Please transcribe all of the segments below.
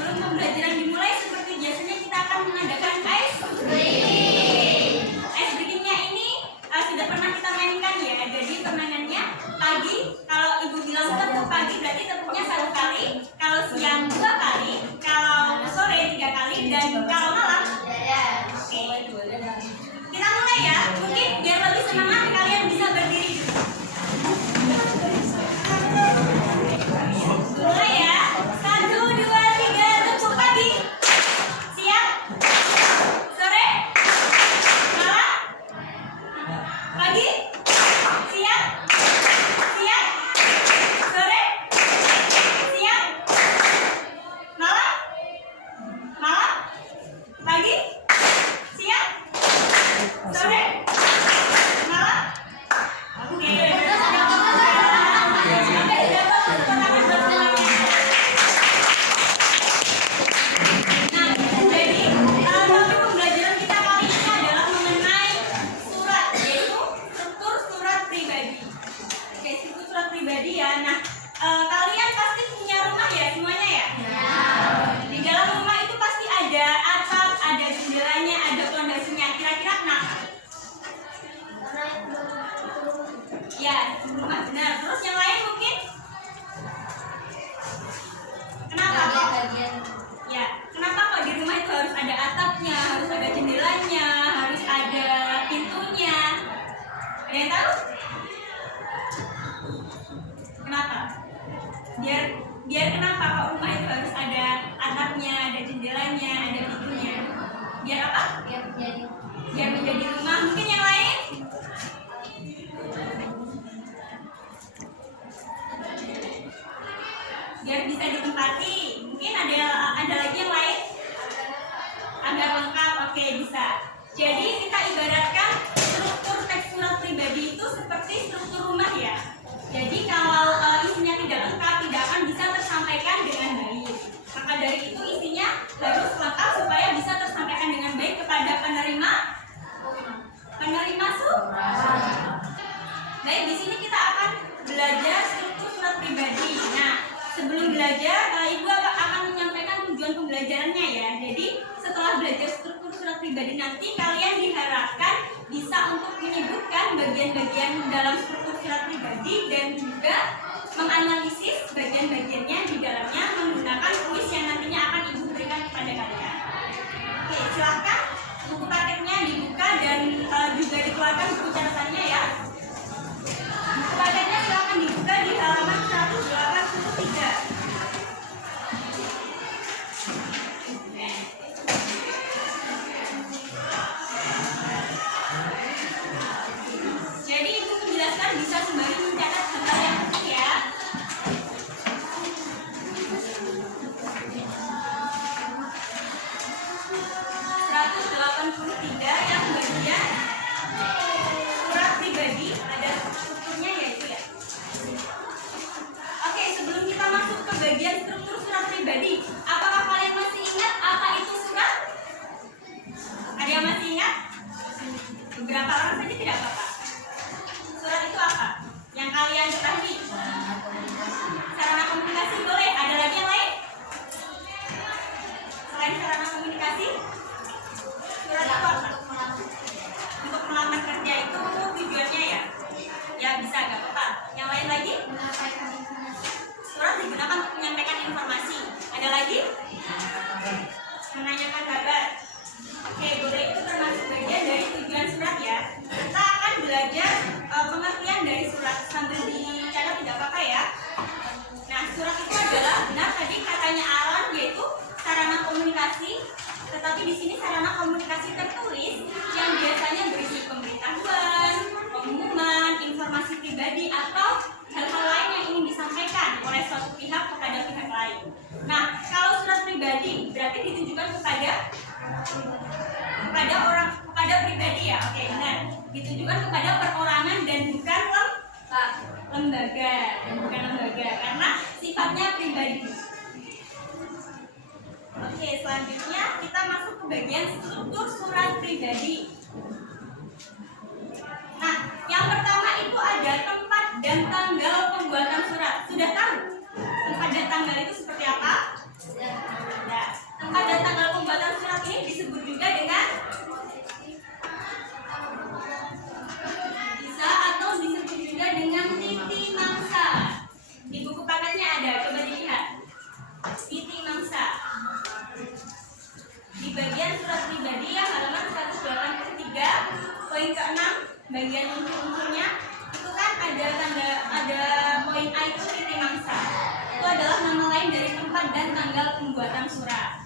sebelum pembelajaran dimulai, seperti biasanya kita akan mengadakan ice breaking. Ice breakingnya ini sudah pernah kita mainkan ya. Jadi permainannya pagi, kalau ibu bilang tepuk pagi berarti tepuknya 1 kali, kalau siang 2 kali, kalau sore 3 kali, dan kalau malam. Oke, kita mulai ya. Mungkin biar lebih semangat kalian bisa berdiri dulu. Mulai ya. 1, 2, 3, tepuk pagi. Siang, sore, malam, pagi, siang, siang, sore, siang, malam, malam, pagi, siang, sore, malam. Oke. Pribadi ya. Nah, kalian pasti punya rumah ya semuanya ya? Di dalam rumah itu pasti ada atap, ada jendelanya, ada fondasinya. Kira-kira kenapa? Ya, rumah benar. Terus yang lain mungkin? Kenapa kok? Ya, kenapa kok di rumah itu harus ada atapnya, harus ada jendelanya, harus ada pintunya? Ada yang tahu? Kenapa? Biar kenapa kok rumah itu harus ada atapnya, ada jendelanya, ada pintunya? Biar apa? Biar menjadi rumah. Mungkin yang lain? Biar bisa ditempati. Mungkin ada lagi yang lain? Agar lengkap. Oke, bisa. Jadi kita ibaratkan struktur teks surat pribadi itu seperti struktur rumah ya. Jadi kalau isinya tidak lengkap, tidak akan bisa tersampaikan dengan baik. Maka dari itu isinya harus lengkap supaya bisa tersampaikan dengan baik kepada penerima surat. Baik, di sini kita akan belajar struktur surat pribadi. Nah, sebelum belajar, Ibu akan menyampaikan tujuan pembelajarannya ya. Jadi setelah belajar struktur surat pribadi nanti kalian diharapkan bisa untuk menyebutkan bagian-bagian dalam struktur surat pribadi dan juga menganalisis bagian-bagiannya di dalamnya menggunakan kuis yang nantinya akan Ibu berikan kepada kalian. Oke, silahkan buku paketnya dibuka dan juga dikeluarkan buku catatannya ya. Buku paketnya silahkan dibuka di halaman 183. Jadi Ibu menjelaskan bisa sembari mencatat hal yang penting ya. 183 yang bagian surat pribadi ada strukturnya ya itu ya. Oke, sebelum kita masuk ke bagian struktur surat pribadi, apakah kalian masih ingat apa itu surat? Ada yang masih ingat? Beberapa orang saja tidak apa-apa. Surat itu apa? Yang kalian ketahui? Sarana komunikasi boleh. Ada lagi yang lain? Selain sarana komunikasi, surat itu apa? Untuk melamar kerja itu tujuannya ya? Ya bisa, gak apa-apa. Yang lain lagi? Surat digunakan untuk menyampaikan informasi. Ada lagi? Menanyakan kabar. Oke, boleh, itu termasuk bagian dari tujuan surat ya. Kita akan belajar pengertian dari surat sambil dicatat tidak apa-apa ya. Nah, surat itu adalah benar tadi katanya Alan yaitu sarana komunikasi, tetapi di sini sarana komunikasi tertulis yang biasanya berisi pemberitahuan, pengumuman, informasi pribadi atau hal-hal lain yang ingin disampaikan oleh suatu pihak kepada pihak lain. Nah, kalau surat pribadi berarti ditujukan kepada pribadi ya. Oke, benar. Ditujukan kepada perorangan dan bukan lembaga, karena sifatnya pribadi. Oke, selanjutnya kita masuk ke bagian struktur surat pribadi. Nah, yang pertama itu ada tempat dan tanggal pembuatan surat. Sudah tahu tempat dan tanggal itu seperti apa? Ya, bagian unsur-unsurnya itu kan ada poin A itu titik mangsa. Itu adalah nama lain dari tempat dan tanggal pembuatan surat.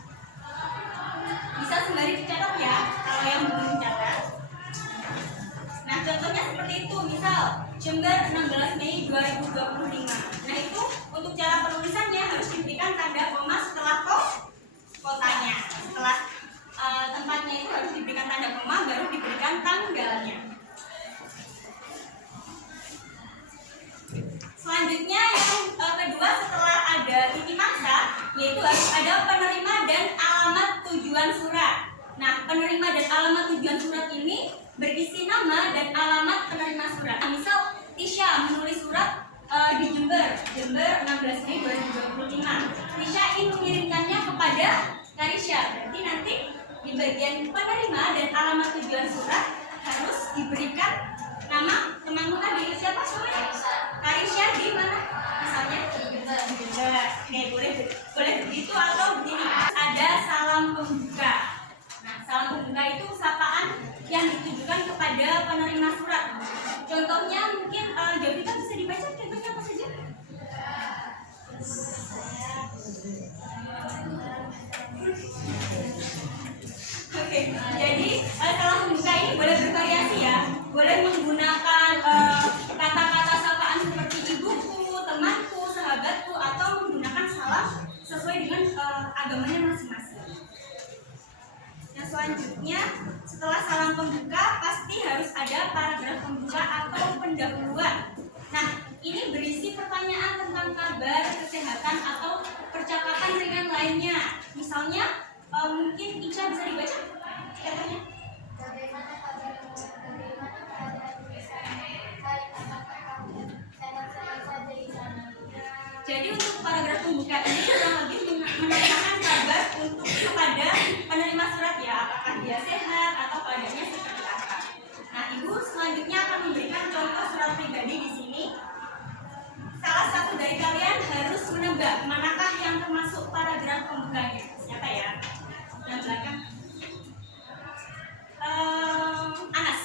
Bisa sembari dicatat ya kalau yang belum dicatat. Nah, contohnya seperti itu, misal Jember 16 Mei 2025. Nah, itu untuk cara penulisannya harus diberikan tanda koma setelah kotanya. Setelah tempatnya itu harus diberikan tanda koma, baru diberikan tanggalnya. Selanjutnya yang kedua setelah ada titik mangsa, yaitu harus ada penerima dan alamat tujuan surat. Nah, penerima dan alamat tujuan surat ini berisi nama dan alamat penerima surat. Nah, misal Tisha menulis surat di Jember 16 Mei 2025. Tisha ingin mengirimkannya kepada Karisha. Berarti nanti di bagian penerima dan alamat tujuan surat harus diberikan nama temanmu tadi. Siapa namanya? Karisha di mana? Misalnya di Jember. Oke, boleh begitu atau begini. Ada salam pembuka. Nah, salam pembuka itu sapaan yang ditujukan kepada penerima surat. Contohnya mungkin Jovita bisa dibaca contohnya apa saja? Oke, jadi salam pembuka ini boleh bervariasi ya. Boleh menggunakan kata-kata sapaan seperti ibuku, temanku, sahabatku, atau menggunakan salam sesuai dengan agamanya masing-masing. Yang selanjutnya, setelah salam pembuka pasti harus ada paragraf pembuka atau pendahuluan. Nah, ini berisi pertanyaan tentang kabar, kesehatan, atau percakapan ringan lainnya. Misalnya, mungkin Ica bisa dibaca katanya. Bagaimana kabar keadaan di sana? Baik, apakah kamu sehat-sehat saja di sana? Jadi untuk paragraf pembuka ini kurang lebih menanyakan kabar untuk kepada penerima surat ya, apakah dia sehat atau keadaannya seperti apa. Nah, Ibu selanjutnya akan memberikan contoh surat pribadi di sini. Salah satu dari kalian harus menebak manakah yang termasuk paragraf pembukanya. Siapa ya? Yang belakang. Anas.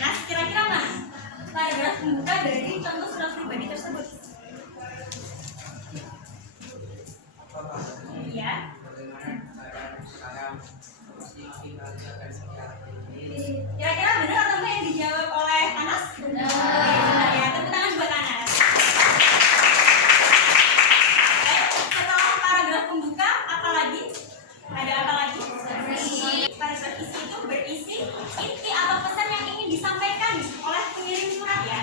Nah, kira-kira mana paragraf pembuka dari contoh surat pribadi tersebut? Iya. Kira-kira benar atau enggak yang dijawab oleh Anas? Benar. Benar ya. Tepuk tangan buat Anas. Baik, setelah paragraf pembuka, apa lagi? Ada apa lagi? Paragraf isi itu berisi inti atau pesan yang ingin disampaikan oleh pengirim surat ya.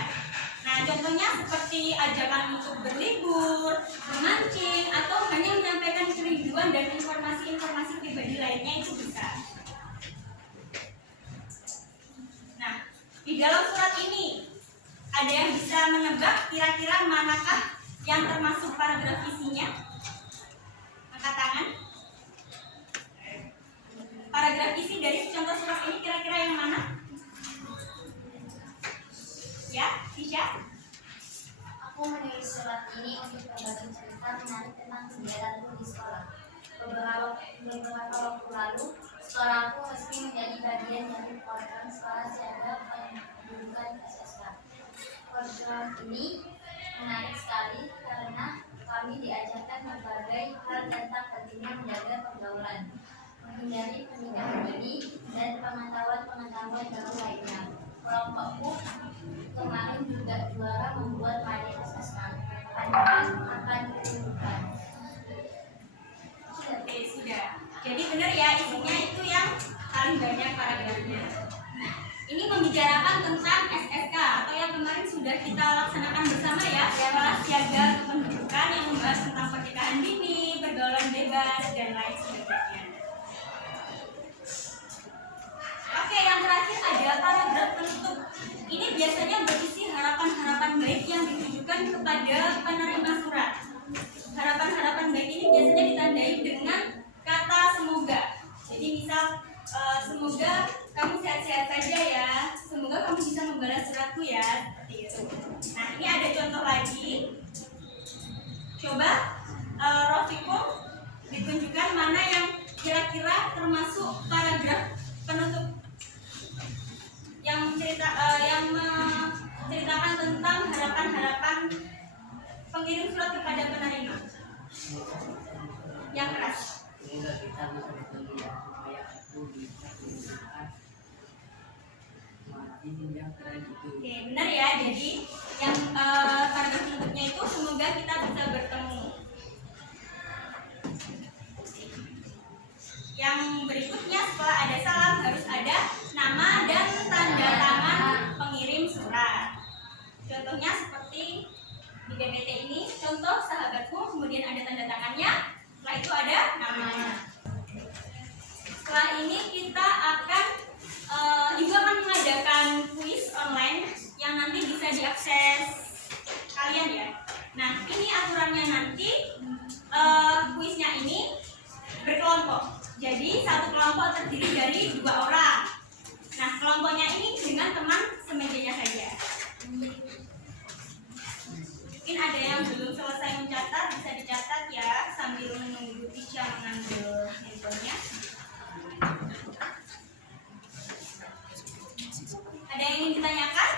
Nah, contohnya seperti ajakan untuk berlibur, memancing, atau hanya menyampaikan kerinduan dan informasi-informasi pribadi lainnya itu bisa. Nah, di dalam surat ini ada yang bisa menebak kira-kira manakah yang termasuk paragraf isinya? Angkat tangan. Paragraf isi dari contoh surat ini kira-kira yang mana? Ya, Tisha? Aku menulis surat ini untuk berbagi cerita menarik tentang kegiatanku di sekolah. Beberapa waktu lalu, sekolahku resmi menjadi bagian dari program sekolah siaga pendidikan SSK. Program ini menarik sekali karena kami diajarkan berbagai hal tentang pentingnya menjaga pergaulan, menghindari pernikahan dini, dan pengetahuan baru lainnya. Kelompokku kemarin juga juara membuat materi assessment akan kehidupan. Oke, sudah. Jadi benar ya, isinya itu yang paling banyak paragrafnya. Nah, ini membicarakan tentang SSK atau yang kemarin sudah kita laksanakan bersama ya, sekolah siaga kependudukan yang membahas tentang pernikahan dini, pergaulan bebas, dan lain sebagainya. Oke, yang terakhir ada paragraf penutup. Ini biasanya berisi harapan-harapan baik yang ditujukan kepada penerima surat. Harapan-harapan baik ini biasanya ditandai dengan kata semoga. Jadi misal semoga kamu sehat-sehat saja ya, semoga kamu bisa membalas suratku ya, seperti itu. Nah, ini ada contoh lagi. Coba Rofiqul ditunjukkan mana yang kira-kira termasuk paragraf penutup yang mengirim surat kepada penerima yang keras. Oke, benar ya. Jadi yang paragraf berikutnya itu semoga kita bisa bertemu. Yang berikutnya setelah ada salam harus ada nama dan tanda tangan pengirim surat. Contohnya seperti di PPT ini, contoh sahabatku, kemudian ada tanda tangannya, setelah itu ada namanya. Setelah ini kita akan Ibu akan mengadakan kuis online yang nanti bisa diakses kalian ya. Nah, ini aturannya nanti kuisnya ini berkelompok. Jadi satu kelompok terdiri dari 2 orang. Nah, kelompoknya ini dengan teman semejanya saja. Mungkin ada yang belum selesai mencatat, bisa dicatat ya sambil menunggu Tisha mengambil handphonenya. Ada yang ingin ditanyakan?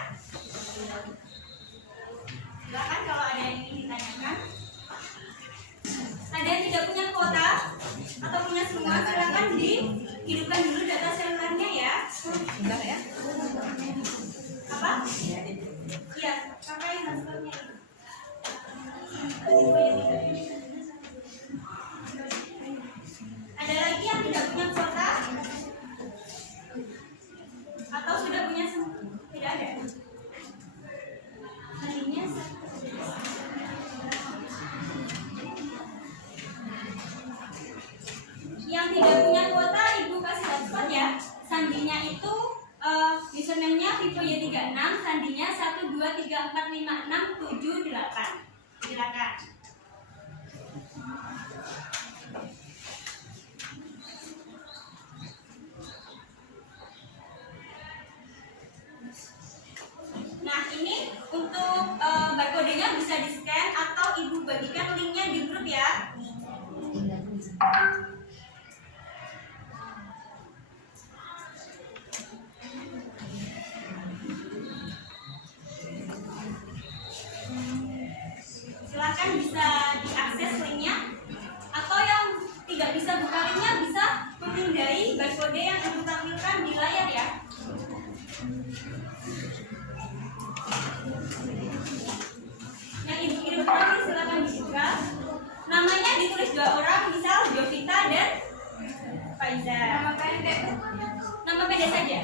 Silakan kalau ada yang ingin ditanyakan. Ada yang tidak punya kuota atau punya semua, silakan dihidupkan dulu data selulernya ya. Bentar ya. Apa? Iya, pakai hotspotnya. Ada lagi yang tidak punya kuota atau sudah punya semua? Tidak ada. Harinya yang tidak punya kuota, Ibu kasih hotspot ya. Sandinya itu username-nya Vivo Y36, sandinya 123456778. Silakan. Nah, ini untuk barcode-nya bisa di-scan atau Ibu bagikan linknya di grup ya. Silakan bisa diakses linknya, atau yang tidak bisa buka linknya bisa memindai barcode yang Ibu tampilkan di layar ya. Yang Ibu kirim tadi silakan dibuka. Namanya ditulis 2 orang, misal Jovita dan Faiza. Nama pendek saja.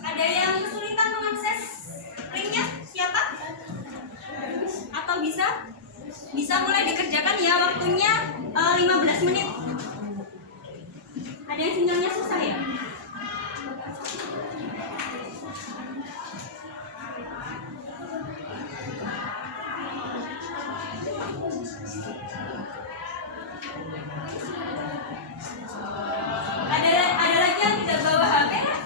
Ada yang kesulitan mengakses linknya? Siapa? Atau bisa mulai dikerjakan ya, waktunya 15 menit. Ada yang sinyalnya susah ya? Ada lagi yang tidak bawa HP kan?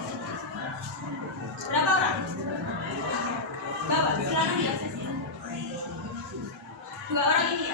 Berapa orang? Bawa, silakan diakses ya. 2 orang ini